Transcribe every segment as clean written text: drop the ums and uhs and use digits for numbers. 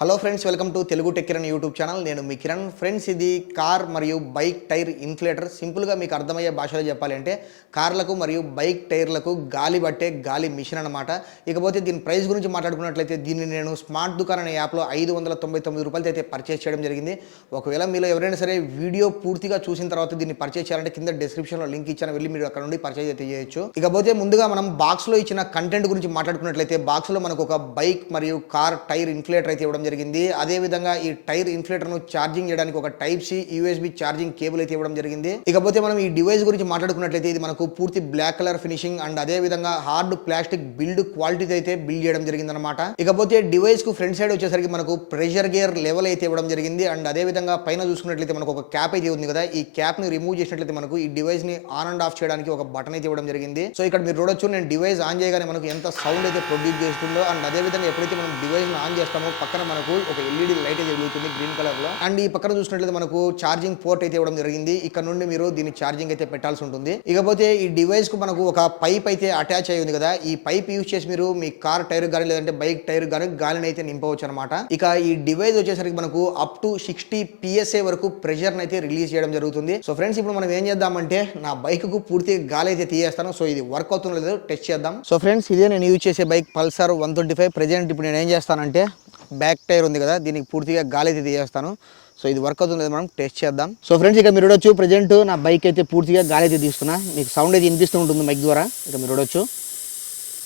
Hello friends, welcome to Telugu tech Kiran YouTube channel. నేను మీ Kiran. Friends, ఇది car మరియు బైక్ టైర్ ఇన్ఫ్లేటర్. సింపుల్గా మీకు అర్థమయ్యే భాషలో చెప్పాలంటే కార్లకు మరియు బైక్ టైర్లకు గాలి పట్టే గాలి మిషన్ అనమాట. ఇకపోతే దీని ప్రైస్ గురించి మాట్లాడుకున్నట్లయితే దీన్ని నేను స్మార్ట్ దుకాన్ అనే యాప్లో ₹599 అయితే పర్చేస్ చేయడం జరిగింది. ఒకవేళ మీలో ఎవరైనా సరే వీడియో పూర్తిగా చూసిన తర్వాత దీన్ని పర్చేస్ చేయాలంటే కింద డిస్క్రిప్షన్లో లింక్ ఇచ్చాను, వెళ్ళి మీరు అక్కడ నుండి పర్చేస్ అయితే చేయొచ్చు. ఇకపోతే ముందుగా మనం బాక్స్లో ఇచ్చిన కంటెంట్ గురించి మాట్లాడుకున్నట్లయితే బాక్స్లో మనకు ఒక బైక్ మరియు కార్ టైర్ ఇన్ఫ్లేటర్ అయితే ఇవ్వడం జరిగింది. అదేవిధంగా ఈ టైర్ ఇన్ఫ్లేటర్ను ఛార్జింగ్ చేయడానికి ఒక type C USB charging cable అయితే ఇవ్వడం జరిగింది. ఇకపోతే మనం ఈ డివైస్ గురించి మాట్లాడుకున్నట్లయితే ఇది మనకు పూర్తి బ్లాక్ కలర్ ఫినిషింగ్ అండ్ అదే విధంగా హార్డ్ ప్లాస్టిక్ బిల్డ్ క్వాలిటీ అయితే బిల్డ్ చేయడం జరిగింది అనమాట. ఇకపోతే డివైస్ కు ఫ్రంట్ సైడ్ వచ్చేసరికి మనకు ప్రెషర్ గేర్ లెవెల్ అయితే ఇవ్వడం జరిగింది. అండ్ అదే విధంగా పైన చూసుకున్నట్లయితే మనకు ఒక క్యాప్ అయితే ఉంది కదా, ఈ క్యాప్ ని రిమూవ్ చేసినట్లయితే మనకు ఈ డివైస్ ని ఆన్ అండ్ ఆఫ్ చేయడానికి ఒక బటన్ అయితే ఇవ్వడం జరిగింది. సో ఇక్కడ మీరు చూడొచ్చు, నేను డివైస్ ఆన్ చేయగానే మనకు ఎంత సౌండ్ అయితే ప్రొడ్యూస్ చేస్తుందో. అండ్ అదే విధంగా ఎప్పుడైతే మనం డివైస్ ని ఆన్ చేస్తామో పక్కన మనకు ఒక ఎల్ఈడి లైట్ అయితే వెలుగుతుంది గ్రీన్ కలర్ లో. అండ్ ఈ పక్కన చూసినట్లయితే మనకు ఛార్జింగ్ పోర్ట్ అయితే ఇవ్వడం జరిగింది. ఇక్కడ నుండి మీరు దీన్ని ఛార్జింగ్ అయితే పెట్టాల్సి ఉంటుంది. ఇకపోతే ఈ డివైస్ కు మనకు ఒక పైప్ అయితే అటాచ్ అయి ఉంది కదా, ఈ పైప్ యూజ్ చేసి మీరు మీ కార్ టైర్ కానీ లేదంటే బైక్ టైర్ కానీ గాలిని అయితే నింపవచ్చు అనమాట. ఇక ఈ డివైస్ వచ్చేసరికి మనకు అప్ టు 60 PSI వరకు ప్రెషర్ అయితే రిలీజ్ చేయడం జరుగుతుంది. సో ఫ్రెండ్స్, ఇప్పుడు మనం ఏం చేద్దామంటే నా బైక్ కు పూర్తి గాలి అయితే తీయేస్తాను. సో ఇది వర్క్ అవుతుందో లేదో టెస్ట్ చేద్దాం. సో ఫ్రెండ్స్, ఇదే నేను యూజ్ చేసే బైక్ పల్సర్ 125. ప్రెజెంట్ ఇప్పుడు నేను ఏం చేస్తానంటే బ్యాక్ టైర్ ఉంది కదా, దీనికి పూర్తిగా గాలి అయితే తీయేస్తాను. సో ఇది వర్క్ అవుతుంది, మనం టెస్ట్ చేద్దాం. సో ఫ్రెండ్స్, ఇక మీరు చూడొచ్చు, ప్రజెంట్ నా బైక్ అయితే పూర్తిగా గాలి అయితే తీస్తున్నా. మీకు సౌండ్ అయితే వినిపిస్తూ ఉంటుంది మైక్ ద్వారా. ఇక మీరు చూడొచ్చు,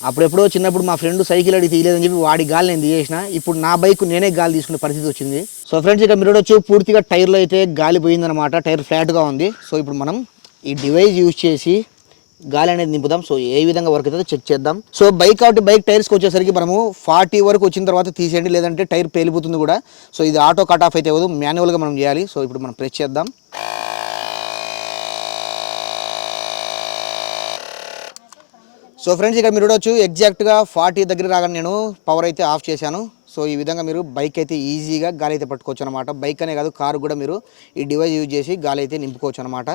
అప్పుడెప్పుడో చిన్నప్పుడు మా ఫ్రెండ్ సైకిల్ అడిగి తీయలేదని చెప్పి వాడి గాలి నేను తీసేసిన. ఇప్పుడు నా బైక్ నేనే గాలి తీసుకునే పరిస్థితి వచ్చింది. సో ఫ్రెండ్స్, ఇక మీరు చూడొచ్చు, పూర్తిగా టైర్లో అయితే గాలి పోయిందనమాట. టైర్ ఫ్లాట్గా ఉంది. సో ఇప్పుడు మనం ఈ డివైస్ యూజ్ చేసి గాలి అనేది నింపుదాం. సో ఏ విధంగా వర్క్ అవుతుందో చెక్ చేద్దాం. సో బైక్ కాబట్టి బైక్ టైర్స్కి వచ్చేసరికి మనము 40 వరకు వచ్చిన తర్వాత తీసేయండి, లేదంటే టైర్ పేలిపోతుంది కూడా. సో ఇది ఆటో కట్ ఆఫ్ అయితే అవ్వదు, మాన్యువల్గా మనం చేయాలి. సో ఇప్పుడు మనం ప్రెస్ చేద్దాం. సో ఫ్రెండ్స్, ఇక్కడ మీరు చూడొచ్చు, ఎగ్జాక్ట్గా 40 దగ్గర రాగానే నేను పవర్ అయితే ఆఫ్ చేశాను. సో ఈ విధంగా మీరు బైక్ అయితే ఈజీగా గాలి అయితే పట్టుకోవచ్చు అనమాట. బైక్ అనే కాదు, కారు కూడా మీరు ఈ డివైస్ యూజ్ చేసి గాలి అయితే నింపుకోవచ్చు అనమాట.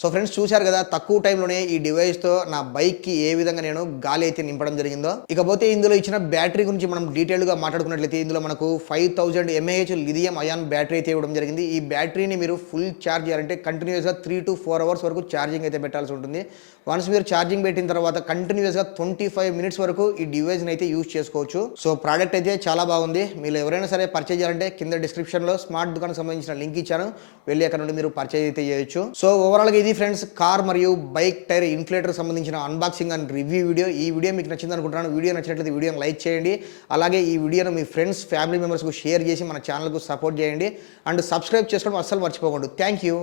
సో ఫ్రెండ్స్, చూశారు కదా, తక్కువ టైంలోనే ఈ డివైస్తో నా బైక్కి ఏ విధంగా నేను గాలి అయితే నింపడం జరిగిందో. ఇకపోతే ఇందులో ఇచ్చిన బ్యాటరీ గురించి మనం డీటెయిల్గా మాట్లాడుకున్నట్లయితే ఇందులో మనకు 5000 mAh లిథియం అయాన్ బ్యాటరీ అయితే ఇవ్వడం జరిగింది. ఈ బ్యాటరీని మీరు ఫుల్ ఛార్జ్ చేయాలంటే కంటిన్యూస్గా 3 to 4 hours వరకు ఛార్జింగ్ అయితే పెట్టాల్సి ఉంటుంది. వన్స్ మీరు ఛార్జింగ్ పెట్టిన తర్వాత కంటిన్యూస్గా 25 minutes వరకు ఈ డివైస్ని అయితే యూజ్ చేసుకోవచ్చు. సో ప్రోడక్ట్ అయితే చాలా బాగుంది. మీరు ఎవరైనా సరే పర్చేజ్ చేయాలంటే కింద డిస్క్రిప్షన్లో స్మార్ట్ దుకాణం సంబంధించిన లింక్ ఇచ్చాను, వెళ్ళి అక్కడ నుండి మీరు పర్చేజ్ అయితే చేయొచ్చు. సో ఓవరాల్గా ఇది ఫ్రెండ్స్ కార్ మరియు బైక్ టైర్ ఇన్ఫ్లేటర్ సంబంధించిన అన్బాక్సింగ్ అండ్ రివ్యూ వీడియో. ఈ వీడియో మీకు నచ్చింది అనుకుంటున్నాను. వీడియో నచ్చినట్లయితే వీడియోని లైక్ చేయండి. అలాగే ఈ వీడియోను మీ ఫ్రెండ్స్ ఫ్యామిలీ మెంబర్స్కు షేర్ చేసి మన ఛానల్కు సపోర్ట్ చేయండి. అండ్ సబ్స్క్రైబ్ చేసుకోవడం అస్సలు మర్చిపోకండి. Thank you.